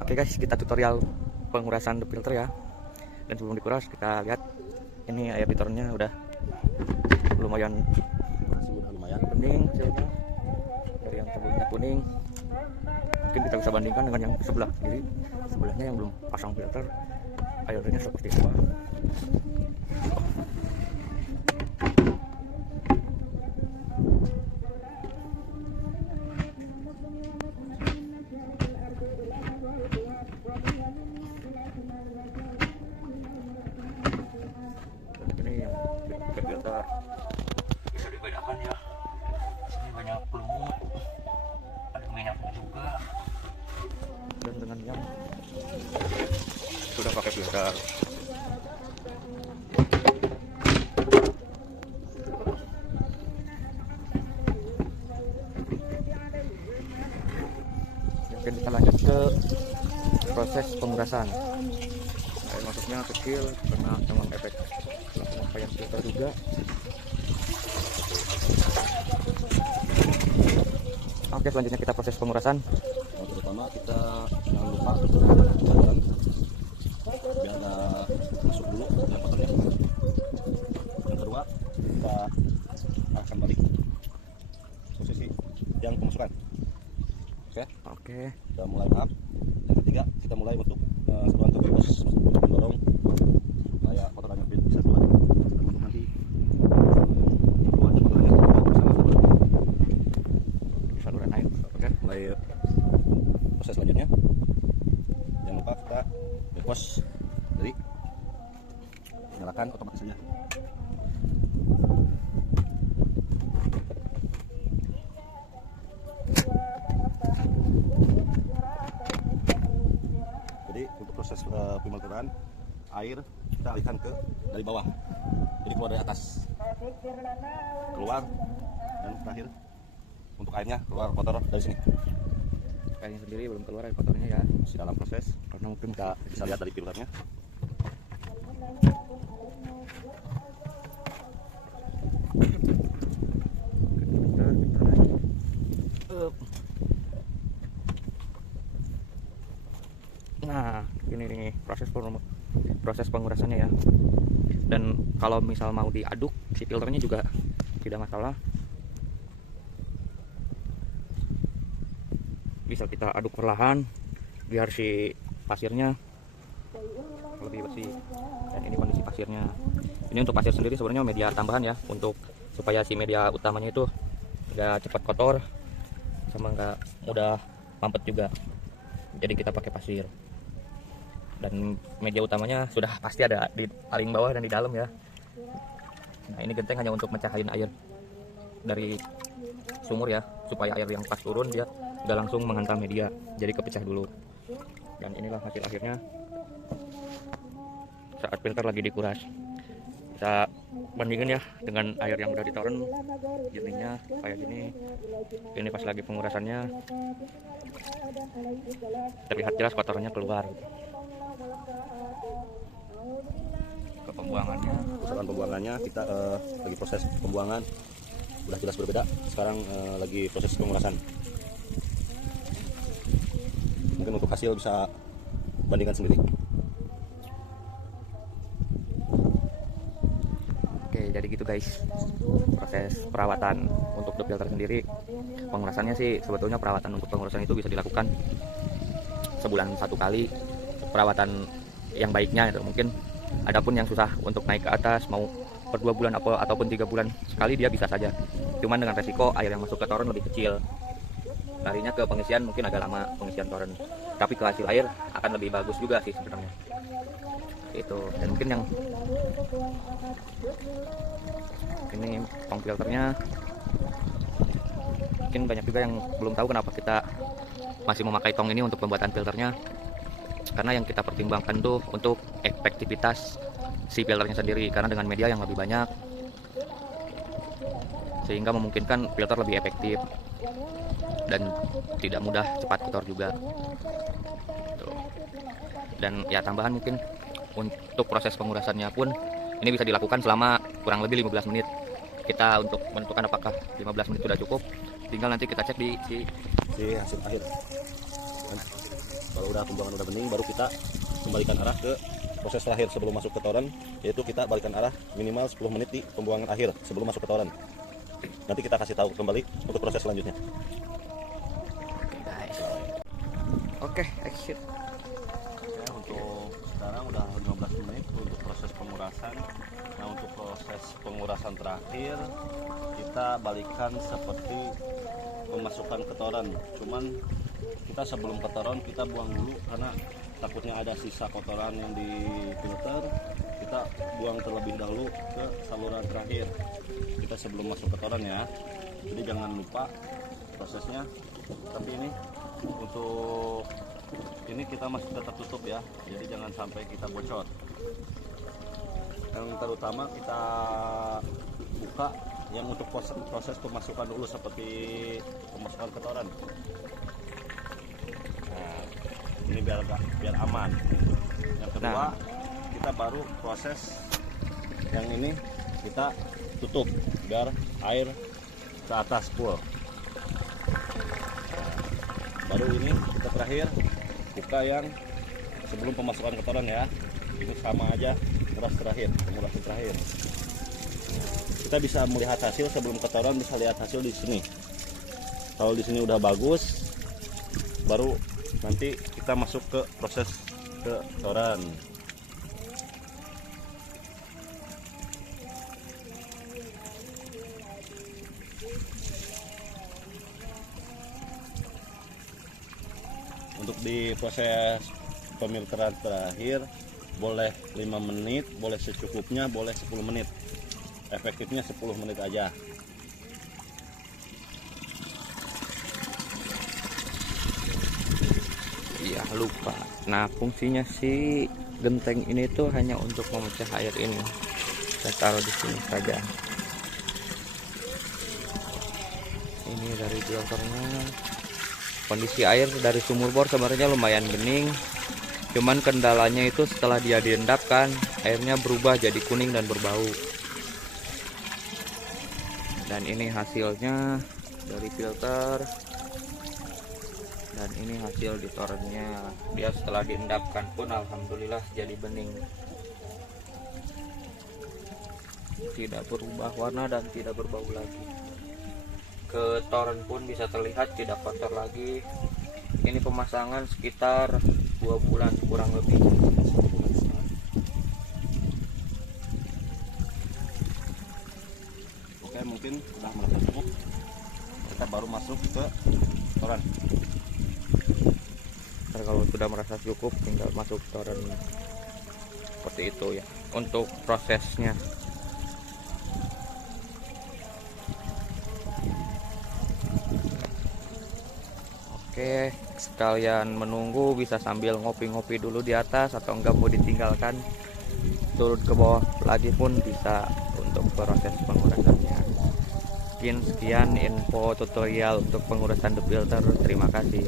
Oke guys, kita tutorial pengurasan filter ya. Dan sebelum dikuras kita lihat ini air filternya udah lumayan bening hasilnya. Dari yang sebelumnya kuning, mungkin kita bisa bandingkan dengan yang sebelah kiri. Sebelahnya yang belum pasang filter, airnya seperti apa. Ini yang filter bisa dibedakan ya. Ini banyak lumut, ada minyaknya juga. Dan dengan yang sudah pakai filter, mungkin kita lanjut ke proses pengurasan. Air masuknya kecil karena memang efek pemakaian filter juga. Oke, selanjutnya kita proses pengurasan. Yang pertama kita jangan lupa cairan biar nggak masuk dulu yang kotornya. Yang kedua kita arahkan balik posisi yang pemasukan. Oke. Kita mulai up. Yang ketiga kita mulai untuk seruan ke bebas mendorong supaya kotorannya bisa keluar. Untuk nanti keluar kotorannya Di saluran air. Oke. mulai proses selanjutnya. Jangan lupa kita bebas dari nyalakan otomatis saja. Jadi untuk proses pemilteran air kita alihkan ke dari bawah, jadi keluar dari atas, keluar, dan terakhir untuk airnya keluar kotor dari sini. Airnya sendiri belum keluar air kotornya ya, Masih dalam proses karena mungkin kita bisa lihat dari filternya. Nah, ini proses pengurasannya ya. Dan kalau misal mau diaduk, si filternya juga tidak masalah. Bisa kita aduk perlahan biar si pasirnya lebih bersih. Dan ini kondisi pasirnya. Ini untuk pasir sendiri sebenarnya media tambahan ya, untuk supaya si media utamanya itu nggak cepat kotor sama nggak mudah mampet juga. Jadi kita pakai pasir. Dan media utamanya sudah pasti ada di paling bawah dan di dalam ya. Nah, ini genteng hanya untuk mecahin air dari sumur ya, supaya air yang pas turun dia nggak langsung menghantam media, jadi kepecah dulu. Dan inilah hasil akhirnya saat filter lagi dikuras. Bisa bandingin ya dengan air yang udah ditoren, jernihnya kayak gini. Ini pas lagi pengurasannya terlihat jelas kotorannya keluar. Ke pembuangannya, Usahakan pembuangannya kita lagi proses pembuangan udah jelas berbeda. Sekarang lagi proses pengurasan. Mungkin untuk hasil bisa bandingkan sendiri. Oke, jadi gitu guys proses perawatan untuk the filter sendiri. Pengurasannya sih sebetulnya perawatan untuk pengurasan itu bisa dilakukan sebulan satu kali. Perawatan yang baiknya itu mungkin, adapun yang susah untuk naik ke atas mau per 2 bulan ataupun 3 bulan sekali dia bisa saja. Cuman dengan resiko air yang masuk ke toren lebih kecil, larinya ke pengisian mungkin agak lama pengisian toren, tapi ke hasil air akan lebih bagus juga sih sebenarnya itu. Dan mungkin yang ini tong filternya, mungkin banyak juga yang belum tahu kenapa kita masih memakai tong ini untuk pembuatan filternya, karena yang kita pertimbangkan tuh untuk efektivitas si filternya sendiri, karena dengan media yang lebih banyak sehingga memungkinkan filter lebih efektif dan tidak mudah cepat kotor juga. Dan ya tambahan mungkin untuk proses pengurasannya pun ini bisa dilakukan selama kurang lebih 15 menit. Kita untuk menentukan apakah 15 menit sudah cukup, tinggal nanti kita cek di Si hasil akhir. Kalau udah pembuangan udah bening, baru kita kembalikan arah ke proses terakhir sebelum masuk ke toren, yaitu kita balikan arah minimal 10 menit di pembuangan akhir sebelum masuk ke toren. Nanti kita kasih tahu kembali untuk proses selanjutnya. Oke, action. Oke, untuk sekarang udah 15 menit untuk proses pengurasan. Nah, untuk proses pengurasan terakhir kita balikan seperti memasukkan ke toren. Cuman kita sebelum ke toren kita buang dulu karena takutnya ada sisa kotoran yang di filter. Kita buang terlebih dahulu ke saluran terakhir. Kita sebelum masuk ke toren ya. Jadi jangan lupa prosesnya. Tapi ini untuk ini kita masih tetap tutup ya, jadi jangan sampai kita bocor. Yang terutama kita buka yang untuk proses pemasukan dulu seperti pemasukan ke toren. Nah, ini biar aman. Yang kedua, kita baru proses yang ini kita tutup biar air ke atas full. Baru ini kita terakhir buka yang sebelum pemasukan ke toren ya. Ini sama aja nguras terakhir, pengurasan terakhir. Kita bisa melihat hasil sebelum ke toren, bisa lihat hasil di sini. Kalau di sini udah bagus, baru nanti kita masuk ke proses ke toren. Untuk di proses pemilteran terakhir boleh 5 menit, boleh secukupnya, boleh 10 menit. Efektifnya 10 menit aja. Iya, lupa. Nah, fungsinya si genteng ini tuh hanya untuk memecah air ini. Saya taruh di sini saja. Ini dari filternya. Kondisi air dari sumur bor sebenarnya lumayan bening, cuman kendalanya itu setelah dia diendapkan airnya berubah jadi kuning dan berbau. Dan ini hasilnya dari filter, dan ini hasil di torennya. Dia setelah diendapkan pun alhamdulillah jadi bening, tidak berubah warna dan tidak berbau lagi. Ke toren pun bisa terlihat tidak kotor lagi. Ini pemasangan sekitar 2 bulan kurang lebih. Oke, mungkin sudah merasa cukup. Kita baru masuk ke toren. Ntar kalau sudah merasa cukup tinggal masuk toren seperti itu ya untuk prosesnya. Oke, sekalian menunggu bisa sambil ngopi-ngopi dulu di atas, atau enggak mau ditinggalkan turun ke bawah lagi pun bisa untuk proses pengurasannya. Sekian info tutorial untuk pengurasan the filter. Terima kasih.